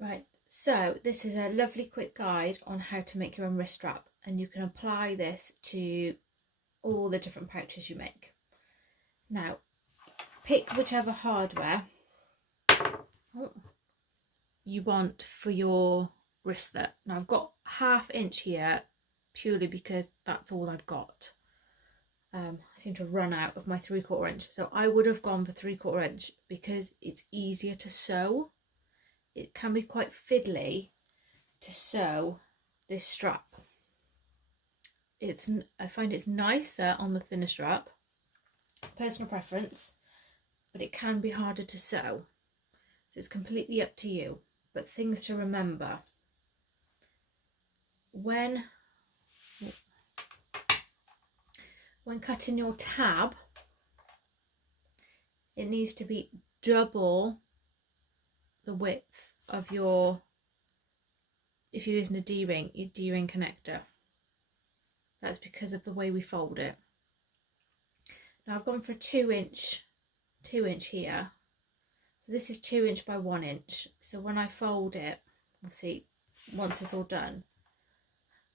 Right, so this is a lovely quick guide on how to make your own wrist strap, and you can apply this to all the different pouches you make. Now, pick whichever hardware you want for your wristlet. Now I've got 1/2 inch here purely because that's all I've got. I seem to run out of my 3/4 inch, so I would have gone for 3/4 inch because it's easier to sew. It can be quite fiddly to sew this strap. I find it's nicer on the thinner strap, personal preference, but it can be harder to sew. So it's completely up to you. But things to remember: when cutting your tab, it needs to be double the width of your, if you're using a D-ring, your D-ring connector. That's because of the way we fold it. Now I've gone for 2 inch here. So this is 2 inch by 1 inch. So when I fold it, we'll see, once it's all done,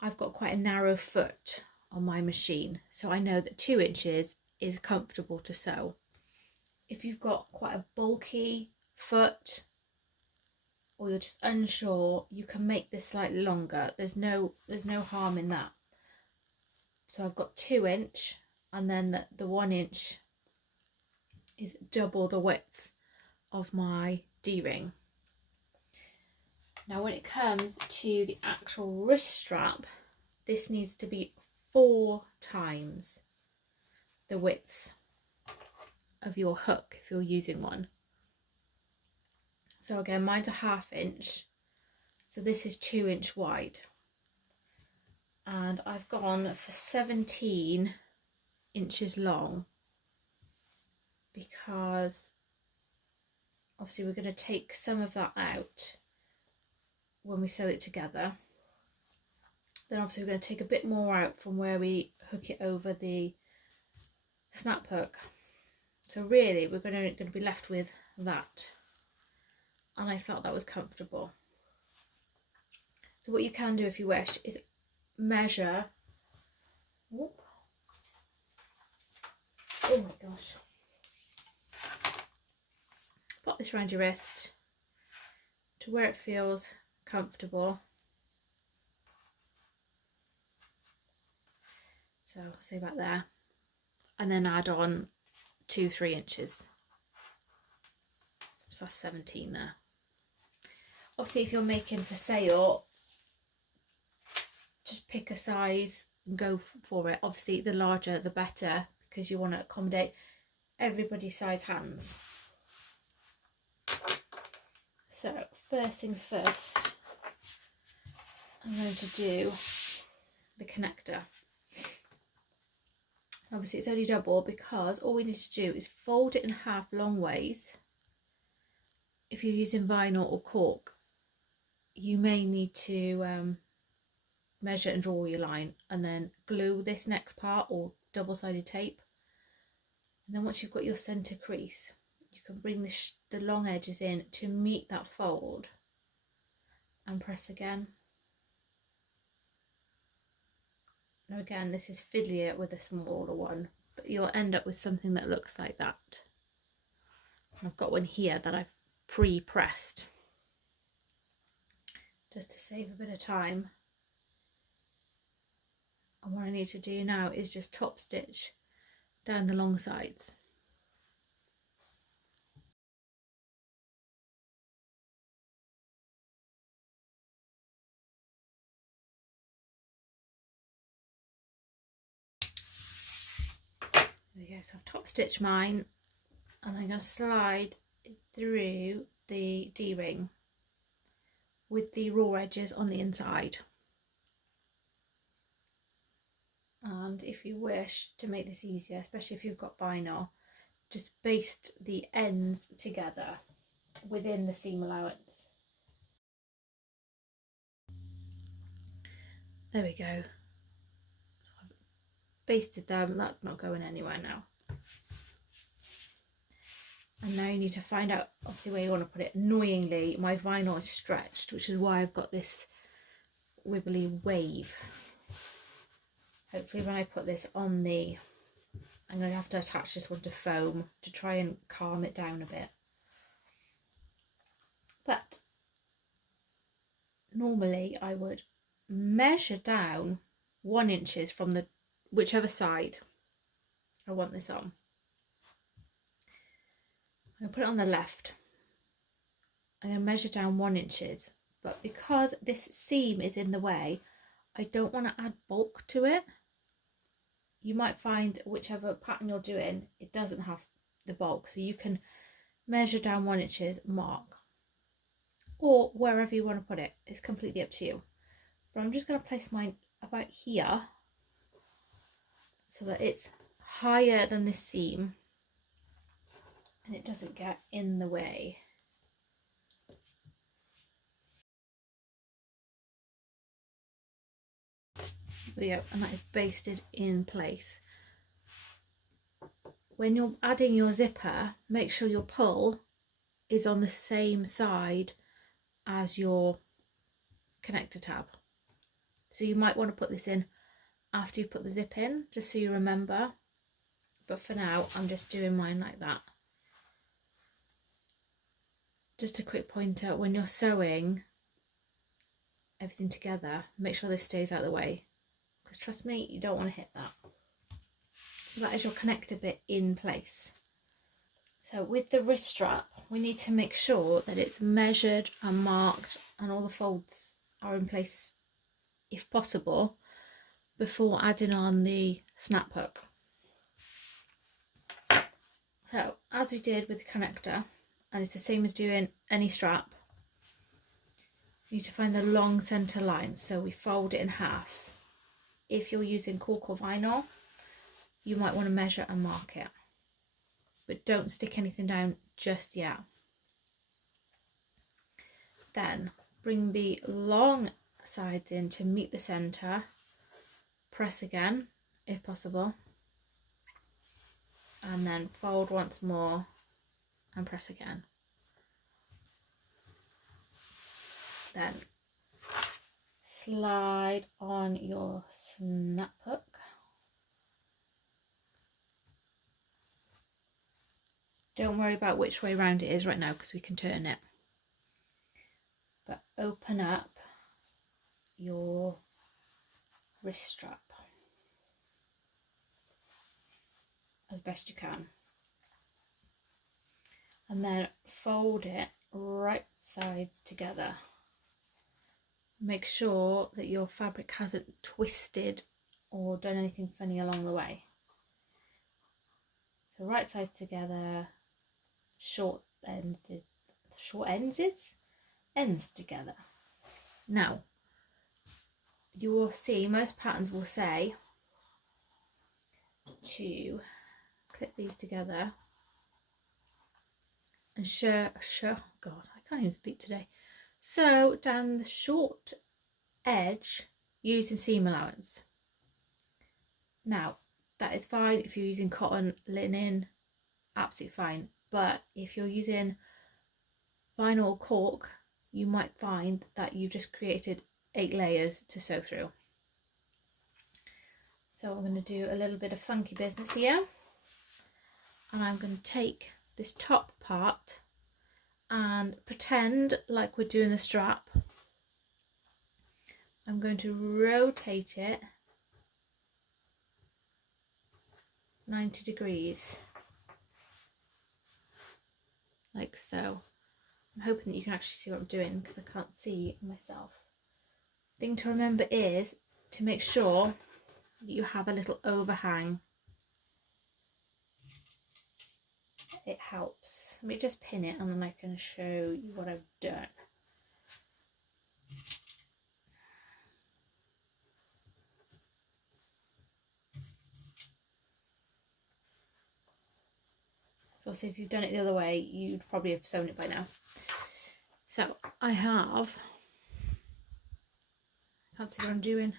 I've got quite a narrow foot on my machine. So I know that 2 inches is comfortable to sew. If you've got quite a bulky foot, or you're just unsure, you can make this slightly longer. There's no harm in that. So I've got 2 inch, and then the 1 inch is double the width of my D-ring. Now when it comes to the actual wrist strap, this needs to be 4 times the width of your hook if you're using one. So again, mine's a 1/2 inch, so this is 2 inch wide, and I've gone for 17 inches long because obviously we're going to take some of that out when we sew it together. Then obviously we're going to take a bit more out from where we hook it over the snap hook. So really we're going to be left with that, and I felt that was comfortable. So what you can do if you wish is measure. Whoop. Oh my gosh. Pop this around your wrist to where it feels comfortable. So say about there, and then add on 2-3 inches. So that's 17 there. Obviously if you're making for sale, just pick a size and go for it. Obviously the larger the better, because you want to accommodate everybody's size hands. So first things first, I'm going to do the connector. Obviously it's only double because all we need to do is fold it in half long ways. If you're using vinyl or cork, you may need to measure and draw your line, and then glue this next part or double-sided tape. And then once you've got your centre crease, you can bring the long edges in to meet that fold and press again. Now again, this is fiddlier with a smaller one, but you'll end up with something that looks like that. And I've got one here that I've pre-pressed just to save a bit of time. And what I need to do now is just top stitch down the long sides. There we go, so I've top stitched mine, and I'm going to slide through the D-ring with the raw edges on the inside. And if you wish to make this easier, especially if you've got vinyl, just baste the ends together within the seam allowance. There we go. So I've basted them, that's not going anywhere now. And now you need to find out obviously where you want to put it. Annoyingly, my vinyl is stretched, which is why I've got this wibbly wave. Hopefully when I put this on I'm going to have to attach this one to foam to try and calm it down a bit. But normally I would measure down 1 inch from the whichever side I want this on. I'm going to put it on the left. I'm going to measure down 1 inch, but because this seam is in the way, I don't want to add bulk to it. You might find whichever pattern you're doing, it doesn't have the bulk, so you can measure down 1 inch, mark, or wherever you want to put it. It's completely up to you. But I'm just going to place mine about here so that it's higher than this seam and it doesn't get in the way. There we go, and that is basted in place. When you're adding your zipper, make sure your pull is on the same side as your connector tab. So you might want to put this in after you put the zip in, just so you remember. But for now, I'm just doing mine like that. Just a quick pointer, when you're sewing everything together, make sure this stays out of the way, because trust me, you don't want to hit that. That is your connector bit in place. So with the wrist strap, we need to make sure that it's measured and marked and all the folds are in place, if possible, before adding on the snap hook. So as we did with the connector, and it's the same as doing any strap, you need to find the long center line, so we fold it in half. If you're using cork or vinyl, you might want to measure and mark it, but don't stick anything down just yet. Then bring the long sides in to meet the center, press again if possible, and then fold once more and press again. Then slide on your snap hook. Don't worry about which way round it is right now, because we can turn it. But open up your wrist strap as best you can. And then fold it right sides together. Make sure that your fabric hasn't twisted or done anything funny along the way. So right sides together, ends together. Now, you will see most patterns will say to clip these together and God, I can't even speak today. Sew down the short edge using seam allowance. Now, that is fine if you're using cotton, linen, absolutely fine. But if you're using vinyl or cork, you might find that you just created 8 layers to sew through. So I'm going to do a little bit of funky business here, and I'm going to take this top part and pretend like we're doing the strap. I'm going to rotate it 90 degrees, like so. I'm hoping that you can actually see what I'm doing, because I can't see myself. Thing to remember is to make sure that you have a little overhang. It helps. Let me just pin it and then I can show you what I've done. So if you've done it the other way, you'd probably have sewn it by now. So I can't see what I'm doing.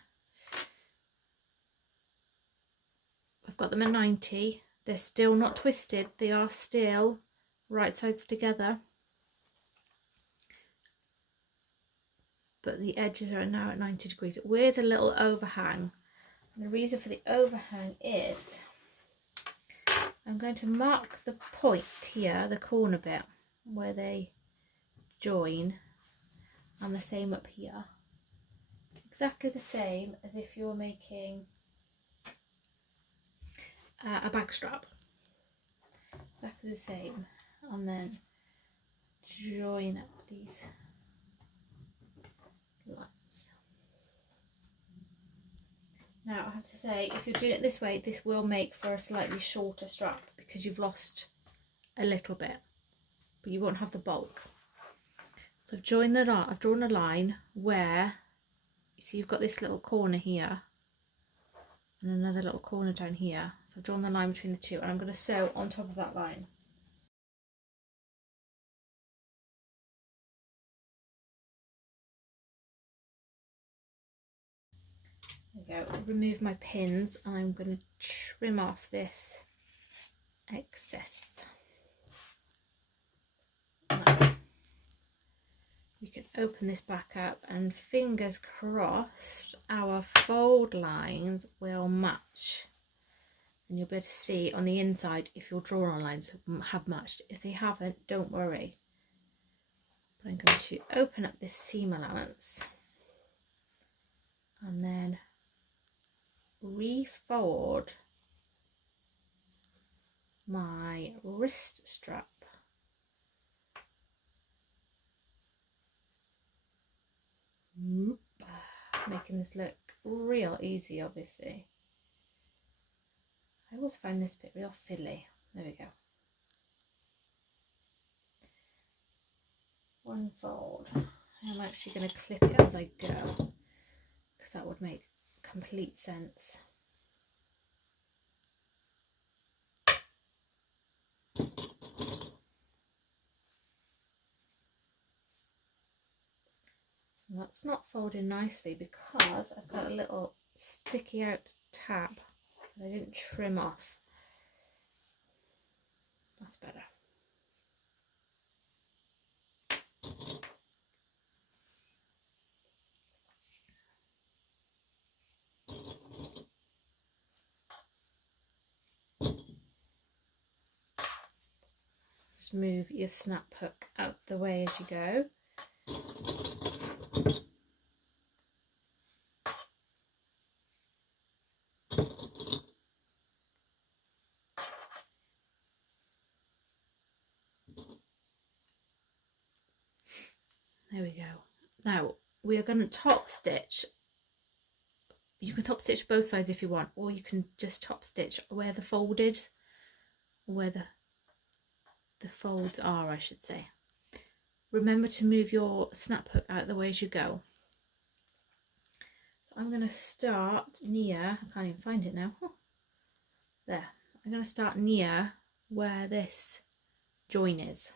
I've got them at 90. They're still not twisted. They are still right sides together, but the edges are now at 90 degrees with a little overhang. And the reason for the overhang is I'm going to mark the point here, the corner bit where they join, and the same up here, exactly the same as if you were making a back strap, exactly the same, and then join up these lines. Now I have to say, if you're doing it this way, this will make for a slightly shorter strap because you've lost a little bit, but you won't have the bulk. So I've drawn a line where you see you've got this little corner here and another little corner down here. So I've drawn the line between the two, and I'm going to sew on top of that line. There we go. Remove my pins, and I'm going to trim off this excess. Now, you can open this back up, and fingers crossed our fold lines will match, and you'll be able to see on the inside if your drawn lines have matched. If they haven't, don't worry. But I'm going to open up this seam allowance and then refold my wrist strap. Making this look real easy, obviously. I always find this bit real fiddly. There we go. One fold. I'm actually going to clip it as I go, because that would make complete sense. And that's not folding nicely because I've got a little sticky out tab that I didn't trim off. That's better. Just move your snap hook out the way as you go. There we go. Now we are going to top stitch. You can top stitch both sides if you want, or you can just top stitch where the folded, where the folds are, I should say. Remember to move your snap hook out the way as you go. So I'm going to start near, I can't even find it now. There. I'm going to start near where this join is.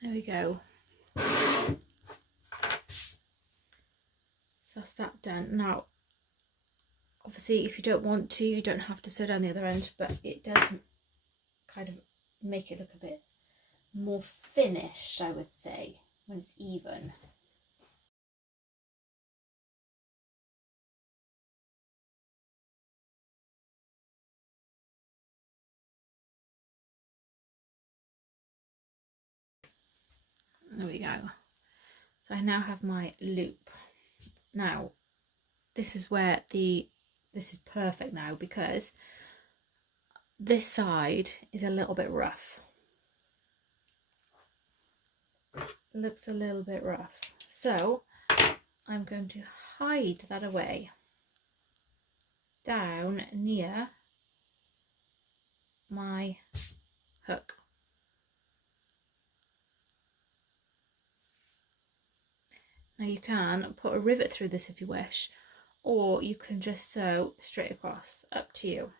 There we go. So that's that done. Now, obviously, if you don't want to, you don't have to sew down the other end, but it does kind of make it look a bit more finished, I would say, when it's even. There we go. So I now have my loop. Now, this is where this is perfect now, because this side is a little bit rough. It looks a little bit rough. So I'm going to hide that away down near my hook. Now you can put a rivet through this if you wish, or you can just sew straight across, up to you.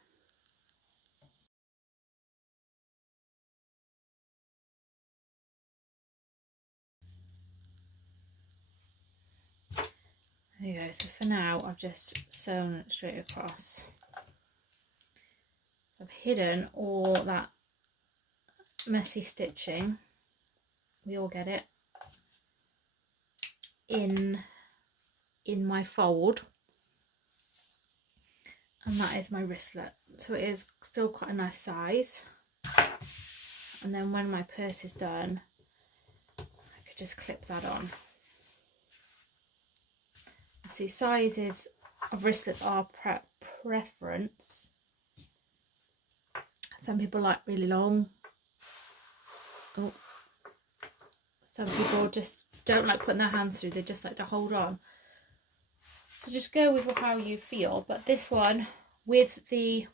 There you go. So for now I've just sewn straight across. I've hidden all that messy stitching, we all get it, in my fold, and that is my wristlet. So it is still quite a nice size, and then when my purse is done I could just clip that on. Obviously sizes of wristlets are preference. Some people like really long. Oh, some people just don't like putting their hands through, they just like to hold on. So just go with how you feel. But this one with the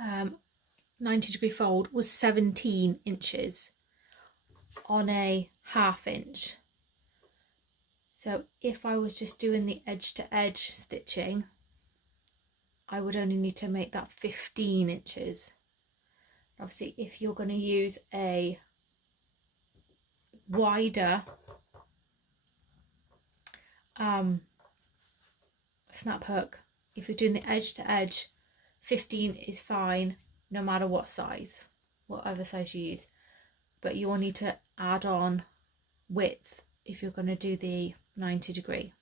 90-degree fold was 17 inches on a 1/2 inch. So if I was just doing the edge to edge stitching, I would only need to make that 15 inches. Obviously, if you're going to use a wider snap hook, if you're doing the edge to edge, 15 is fine no matter what size, whatever size you use. But you will need to add on width if you're going to do the 90-degree.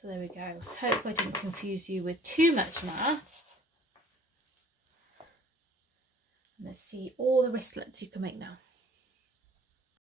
So there we go. Hope I didn't confuse you with too much math. Let's see all the wristlets you can make now.